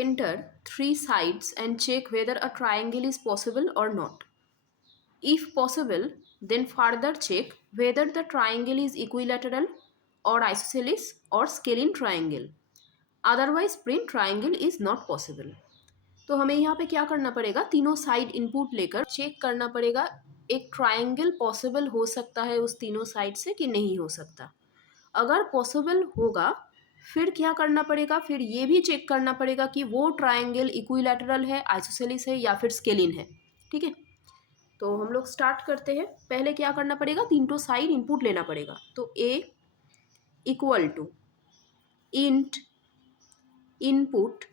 enter three sides and check whether a triangle is possible or not. If possible, then further check whether the triangle is equilateral or isosceles or scalene triangle. Otherwise, print triangle is not possible. तो हमें यहाँ पे क्या करना पड़ेगा, तीनों side input लेकर check करना पड़ेगा एक ट्राइंगल पॉसिबल हो सकता है उस तीनों साइड से कि नहीं हो सकता. अगर पॉसिबल होगा फिर क्या करना पड़ेगा, फिर ये भी चेक करना पड़ेगा कि वो ट्राइंगल इक्विलैटरल है, आइसोसेलिस है या फिर स्केलिन है. ठीक है, तो हम लोग स्टार्ट करते हैं. पहले क्या करना पड़ेगा, तीनों साइड इनपुट लेना पड़ेगा. तो A equal to int input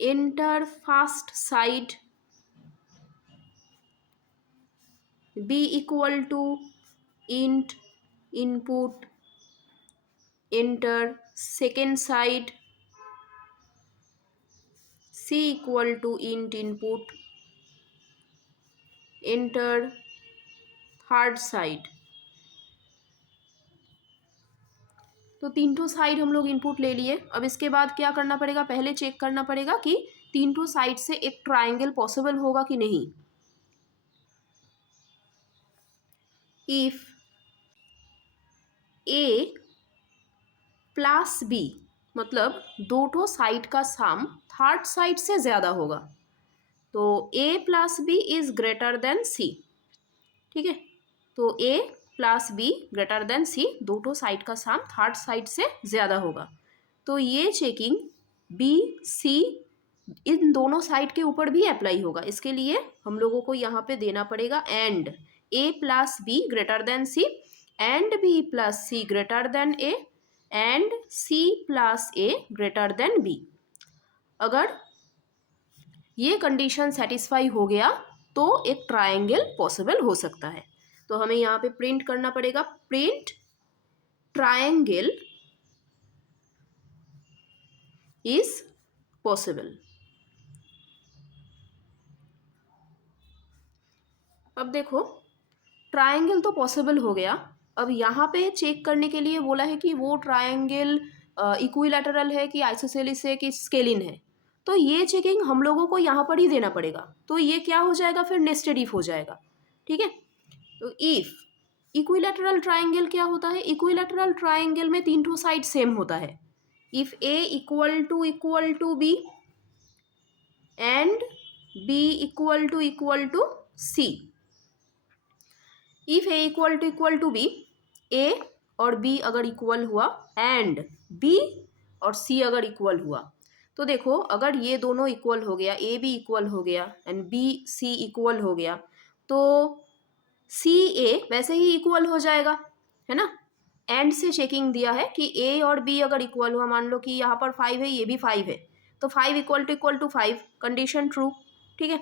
enter first side, B equal to int input enter second side, C equal to int input enter third side. तो तीनों साइड हम लोग इनपुट ले लिए. अब इसके बाद क्या करना पड़ेगा, पहले चेक करना पड़ेगा कि तीनों साइड से एक ट्राइंगल पॉसिबल होगा कि नहीं. इफ ए प्लस बी, मतलब दोनों साइड का सम थर्ड साइड से ज़्यादा होगा, तो A plus B is greater than C. ठीक है, तो A plus B greater than C, दोनों साइड का सम थर्ड साइड से ज़्यादा होगा. तो ये चेकिंग बी सी इन दोनों साइड के ऊपर भी अप्लाई होगा. इसके लिए हम लोगों को यहाँ पे देना पड़ेगा and A plus B greater than C and B plus C greater than A and C plus A greater than B. अगर ये कंडीशन सेटिस्फाई हो गया तो एक ट्राइंगल पॉसिबल हो सकता है. तो हमें यहाँ पे प्रिंट करना पड़ेगा, प्रिंट ट्राइंगल इज पॉसिबल. अब देखो ट्राइंगल तो पॉसिबल हो गया. अब यहाँ पे चेक करने के लिए बोला है कि वो ट्राइंगल इक्विलैटरल है कि आइसोसेलिस है कि स्केलिन है. तो ये चेकिंग हम लोगों को यहाँ पर ही देना पड़ेगा. तो ये क्या हो जाएगा, फिर नेस्टेड इफ हो जाएगा. ठीक है, तो इफ इक्विलैटरल ट्राइंगल क्या होता है, इक्विलैटरल ट्राइंगल में तीनों साइड सेम होता है. If A equal to B and B equal to C. If A equal to B, A और बी अगर इक्वल हुआ एंड बी और सी अगर इक्वल हुआ, तो देखो अगर ये दोनों इक्वल हो गया, ए बी इक्वल हो गया एंड बी सी इक्वल हो गया, तो सी ए वैसे ही इक्वल हो जाएगा, है ना. एंड से चेकिंग दिया है कि ए और बी अगर इक्वल हुआ, मान लो कि यहाँ पर 5 है, ये भी 5 है, तो 5 इक्वल टू 5 कंडीशन ट्रू. ठीक है,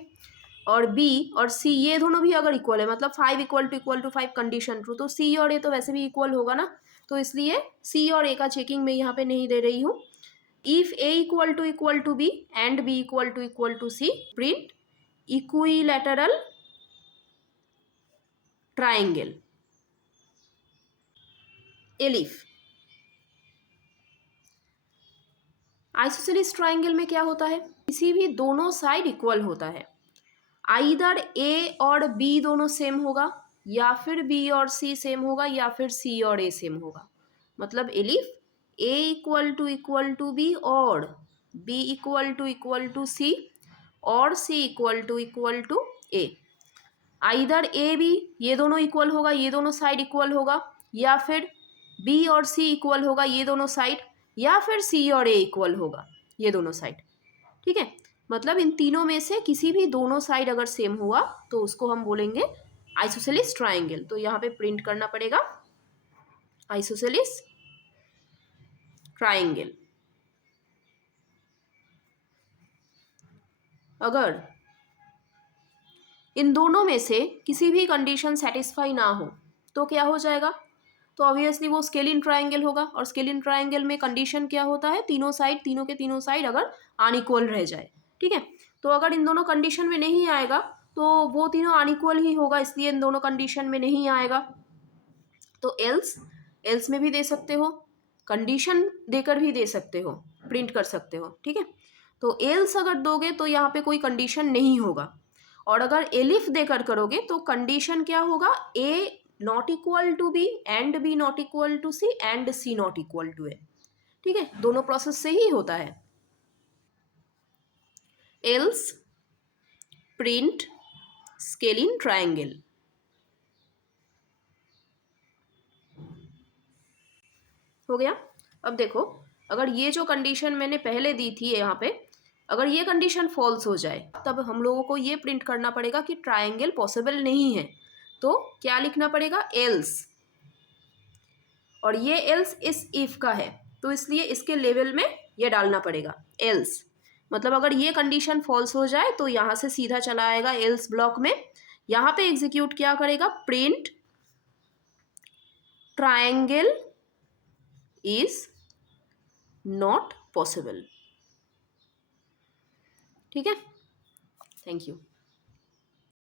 और बी और सी ये दोनों भी अगर इक्वल है, मतलब 5 इक्वल टू 5 कंडीशन ट्रू, तो सी और ए तो वैसे भी इक्वल होगा ना. तो इसलिए सी और ए का चेकिंग मैं यहाँ पे नहीं दे रही हूँ. If A equal to B and B equal to C, print equilateral triangle. Elif isosceles triangle में क्या होता है, किसी भी दोनों साइड इक्वल होता है. आइदर ए और बी दोनों सेम होगा, या फिर बी और सी सेम होगा, या फिर सी और ए सेम होगा. मतलब elif A equal to B और बी इक्वल टू सी और C equal to A. Either A B ये दोनों इक्वल होगा, ये दोनों साइड इक्वल होगा, या फिर बी और सी इक्वल होगा ये दोनों साइड, या फिर सी और ए इक्वल होगा ये दोनों साइड. ठीक है, मतलब इन तीनों में से किसी भी दोनों साइड अगर सेम हुआ तो उसको हम बोलेंगे आइसोसेलिस ट्राइंगल. तो यहाँ पे प्रिंट करना पड़ेगा आइसोसेलिस ट्राइंगल. अगर इन दोनों में से किसी भी कंडीशन सेटिस्फाई ना हो तो क्या हो जाएगा, तो ऑब्वियसली वो स्केलिन ट्राइंगल होगा. और स्केलिन ट्राइंगल में कंडीशन क्या होता है, तीनों के तीनों साइड अगर अनइक्वल रह जाए. ठीक है, तो अगर इन दोनों कंडीशन में नहीं आएगा तो वो तीनों अनइक्वल ही होगा, इसलिए इन दोनों कंडीशन में नहीं आएगा. तो एल्स में भी दे सकते हो, कंडीशन देकर भी दे सकते हो, प्रिंट कर सकते हो. ठीक है, तो एल्स अगर दोगे तो यहाँ पे कोई कंडीशन नहीं होगा, और अगर एलिफ देकर करोगे तो कंडीशन क्या होगा, A not equal to B and B not equal to C and C not equal to A. ठीक है, दोनों प्रोसेस से ही होता है। Else print scalene triangle. हो गया। अब देखो, अगर ये जो कंडीशन मैंने पहले दी थी यहाँ पे, अगर ये कंडीशन फॉल्स हो जाए तब हम लोगों को ये प्रिंट करना पड़ेगा कि ट्रायंगल पॉसिबल नहीं है। तो क्या लिखना पड़ेगा, एल्स, और ये एल्स इस इफ का है तो इसलिए इसके लेवल में ये डालना पड़ेगा एल्स। मतलब अगर ये कंडीशन फॉल्स हो जाए तो यहाँ से सीधा चला आएगा एल्स ब्लॉक में, यहाँ पे एग्जीक्यूट क्या करेगा, print triangle is not possible. ठीक है, थैंक यू।